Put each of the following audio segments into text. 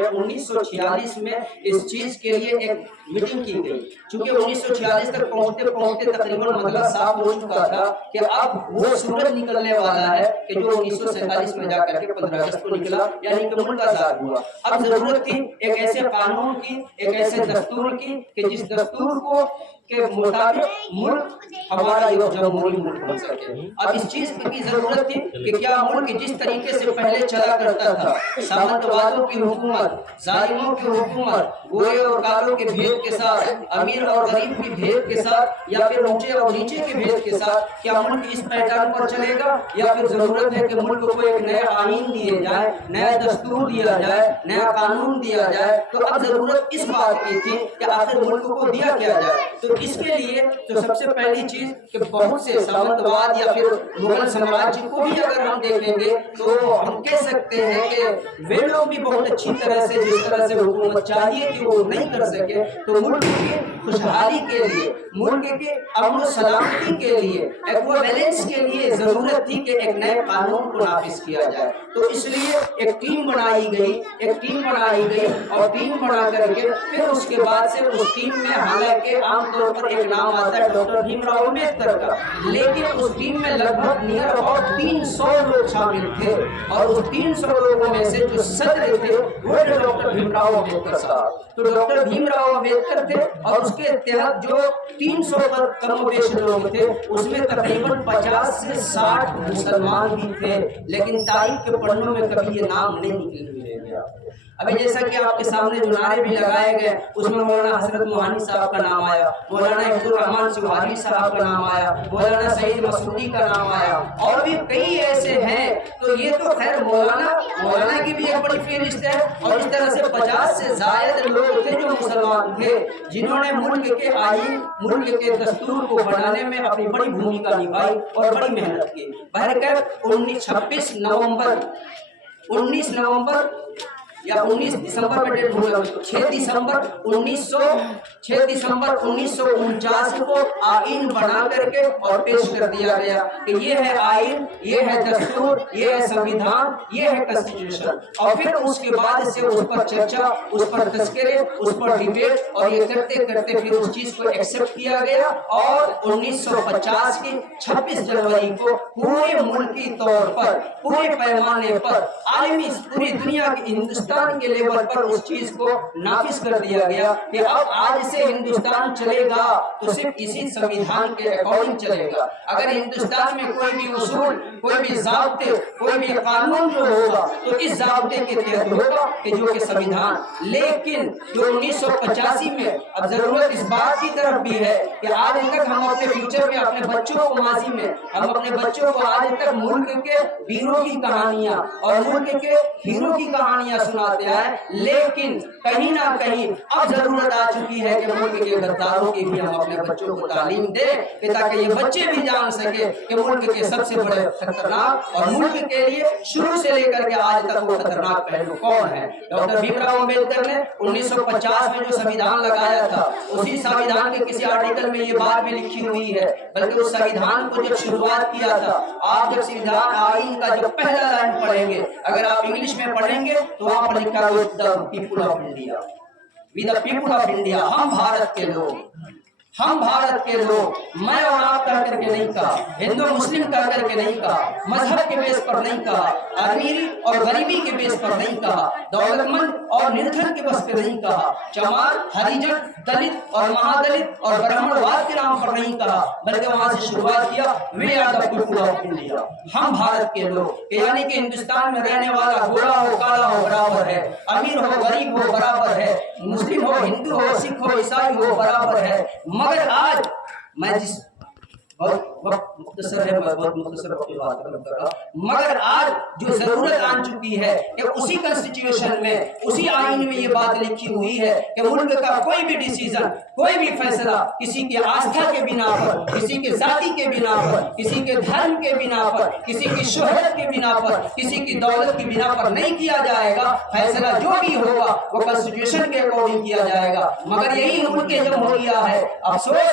میں 1946 میں اس چیز کے لیے ایک میٹنگ کی گئی. چونکہ 1946 تک پہنچتے پہنچتے تقریباً مسئلہ صاف ہو چکا تھا کہ اب وہ سورج نکلنے والا ہے کہ جو 1947 میں جا کر کے 15 اگست کو نکلا، یعنی کہ ملک آزاد ہوا. اب ضرورت تھی ایک ایسے قانون کی، ایک ایسے دستور کی کہ جس دستور کو کے مطابق ملک ہمارا یہ جمہوری ملک بن سکے. اب اس چیز کی ضرورت تھی کہ کیا ملک جس طریقے سے پہلے چلا کرتا تھا، سامنتوادوں کی حکومت، ظالموں کی حکومت، گورے اور کالوں کے بھید کے ساتھ، امیر اور غریب کی بھید کے ساتھ، یا پھر اونچے اور نیچے کے بھید کے ساتھ، کیا ملک اس پیٹرن پر چلے گا، یا پھر ضرورت ہے کہ ملک کو ایک نیا آئین دیے جائے، نیا دستور دیا جائے، نیا قانون دیا جائے. تو اب ضرورت اس بات کی تھی کہ آخر ملک کو دیا کیا جائے. تو اس کے لیے تو سب سے پہلی چیز کہ بہت سے سامنتواد یا پھر مغل سامراجیہ کو بھی اگر ہم دیکھیں گے تو ہم کہہ سکتے ہیں کہ وہ لوگ بھی بہت اچھی طرح سے جس طرح سے حکومت چاہیے کہ وہ نہیں کر سکے. تو ملک کی خوشحالی کے لیے، ملک کے امن و سلامتی کے لیے، ایکویولنس کے لیے ضرورت تھی کہ ایک نئے قانون کو نافذ کیا جائے. تو اس لیے ایک ٹیم بنائی گئی، اور ٹیم بنا کر کے پھر اس کے بعد سے اس ٹیم میں حالانکہ عام طور پر ایک نام آتا ہے ڈاکٹر بھیم راؤ امبیڈکر کا، لیکن اس ٹیم میں لگ بھگ نیئر اباؤٹ 300 لوگ شامل تھے، اور اس 300 لوگوں میں سے جو صدر تھے وہ ڈاکٹر بھیم راؤ امبیڈکر صاحب. تو ڈاکٹر بھیم راؤ امبیڈکر تھے، اور اس کے تحت جو 300 پر کم و بیش لوگ تھے اس میں تقریباً 50 سے 60 مسلمان بھی تھے، لیکن تاریخ کے پڑھنوں میں کبھی یہ نام نہیں نکل گیا. ابھی جیسا کہ آپ کے سامنے جو نعرے بھی لگائے گئے اس میں مولانا حضرت موہانی صاحب کا نام آیا، مولانا حفظ الرحمان سوہاگی صاحب کا نام آیا، مولانا سعید مسعودی کا نام آیا، اور بھی کئی ایسے ہیں. تو یہ تو خیر مولانا کی بھی ایک بڑی فہرست ہے. اور اس طرح سے 50 سے زائد لوگ تھے جو مسلمان تھے، جنہوں نے ملک کے آئین، ملک کے دستور کو بنانے میں اپنی بڑی بھومکا نبھائی اور بڑی محنت کی. بہرکیف 19 نومبر یا 19 دسمبر میں ڈیٹ بھول گیا، 6 دسمبر 1949 کو آئین بنا کر کے اور پیش کر دیا گیا کہ یہ ہے آئین، یہ ہے دستور، یہ ہے سنویدھان، یہ ہے کنسٹیٹیوشن. اور پھر اس کے بعد سے اس پر چرچا، اس پر تذکرے، اس پر ڈیبیٹ، اور یہ کرتے کرتے پھر اس چیز کو ایکسپٹ کیا گیا. اور 1950 کی 26 جنوری کو پورے ملکی طور پر، پورے پیمانے پر، عالمی پوری دنیا کی ہندوستان کے لیول پر اس چیز کو نافذ کر دیا گیا کہ اب آج سے ہندوستان چلے گا تو صرف اسی سنویدھان کے اکارڈنگ چلے گا. اگر ہندوستان میں کوئی بھی اصول، کوئی بھی ضابطے، کوئی بھی قانون جو ہوگا تو اس ضابطے کے تحت ہوگا کہ جو کہ سنویدھان. لیکن جو 1985 میں اب ضرورت اس بات کی طرف بھی ہے کہ آج تک ہم اپنے فیوچر میں اپنے بچوں کو، ماضی میں ہم اپنے بچوں کو آج تک ملک کے ویروں کی کہانیاں اور ملک کے ہیرو کی کہانیاں سناتے ہیں، لیکن کہیں نہ کہیں اب ضرورت آ چکی ہے کہ ملک کے غداروں کی بھی ہم اپنے بچوں کو تعلیم دیں کہ تاکہ یہ بچے بھی جان سکے کہ ملک کے سب سے بڑے خطرناک اور ملک کے لیے شروع سے لے کر کے آج تک وہ خطرناک پہلو کون ہے. ڈاکٹر بھیم راؤ امبیڈکر نے 1950 میں جو سنویدھان لگایا تھا، اسی سنویدھان کے کسی آرٹیکل میں یہ بات بھی لکھی ہوئی ہے، بلکہ اس سنویدھان کو جب شروعات کیا تھا، آپ جب سنویدھان آئین کا جو پہلا لائن پڑھیں گے، اگر آپ انگلش میں پڑھیں گے تو وہاں پر لکھا ہے the people of India. We the people of India. ہم بھارت کے لوگ، ہم بھارت کے لوگ. میں اور آپ کہہ کر کے نہیں کہا، ہندو مسلم کہہ کر کے نہیں کہا، مذہب کے بیس پر نہیں کہا، امیری اور غریبی کے بیس پر نہیں کہا، دولت مند اور نردھن کے بس پہ نہیں کہا، چمار، ہریجن، دلت اور مہادلت اور برہمن واد کے نام پر نہیں کہا، بلکہ وہاں سے شروعات کیا we are the people of India. ہم بھارت کے لوگ، یعنی کہ ہندوستان میں رہنے والا گورا ہو کالا ہو برابر ہے، امیر ہو غریب ہو برابر ہے، مسلم ہو ہندو ہو سکھ ہو عیسائی ہو برابر ہے. مگر آج میں جس بہت مختصر ہے، میں بہت مختصر اپنی بات کر رہا، مگر آج جو ضرورت آن چکی ہے کہ اسی کنسٹیٹیوشن میں، اسی آئین میں یہ بات لکھی ہوئی ہے کہ ملک کا کوئی بھی ڈیسیزن، کوئی بھی فیصلہ کسی کے آستھا کے بنا پر، کسی کے ذاتی کے بنا پر، کسی کے دھرم کے بنا پر، کسی کی شہرت کے بنا پر، کسی کی دولت کی بنا پر نہیں کیا جائے گا. فیصلہ جو بھی ہوگا وہ کنسٹیٹیوشن کے اکارڈنگ کیا جائے گا. مگر یہی ملک جمہوریہ ہے. افسوس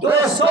200